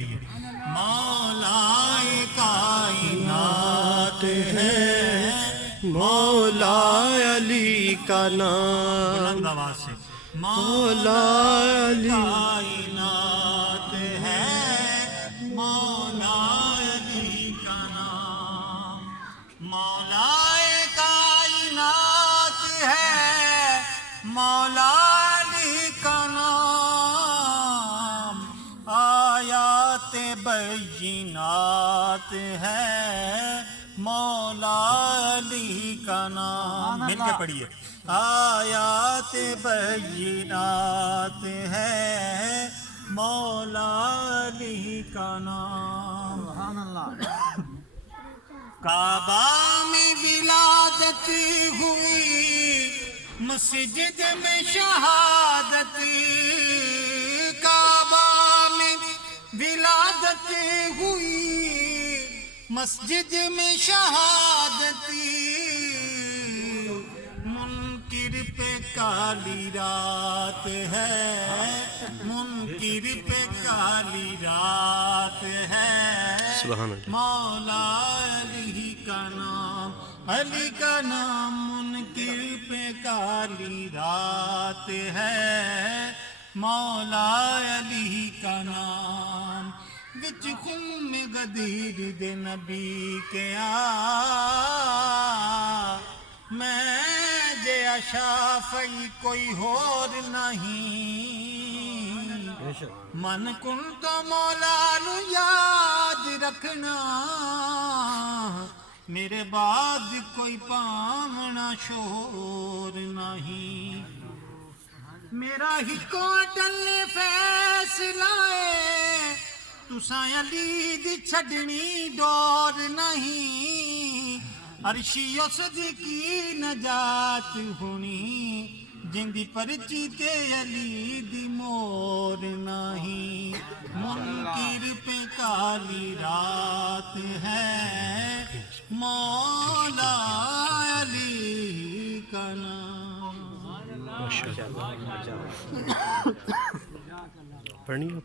پڑھیے مولا کائنات ہے مولا علی کا نام بلند آواز سے مولا علی کائنات ہے مولا علی کا نام مولا کائنات ہے مولا علی کا نام آیات بینات ہے مولا علی کا نام مل کے پڑھیے آیات بینات ہے مولا علی کا نام سبحان اللہ کعبہ میں ولادت ہوئی مسجد میں شہادت کعبہ میں ولادت ہوئی مسجد میں شہادت منکر پہ کالی رات ہے منکر پہ کالی رات ہے سبحان اللہ مولا علی کا نام منکر پہ کالی رات ہے مولا علی کا نام وچ خم غدیر دے نبی کے میں جے شافعی کوئی اور نہیں من کن تو مولا نو یاد رکھنا میرے بعد کوئی پامنا شور نہیں میرا ہی کوٹل فیصلہ ہے تساں علی دی چھڈنی ڈور نہیں عرشی اس دی نجات ہونی جندی پرچی تے علی دی مور نہیں منکر پہ کالی رات ہے مولا علی کا نام پڑھنی تو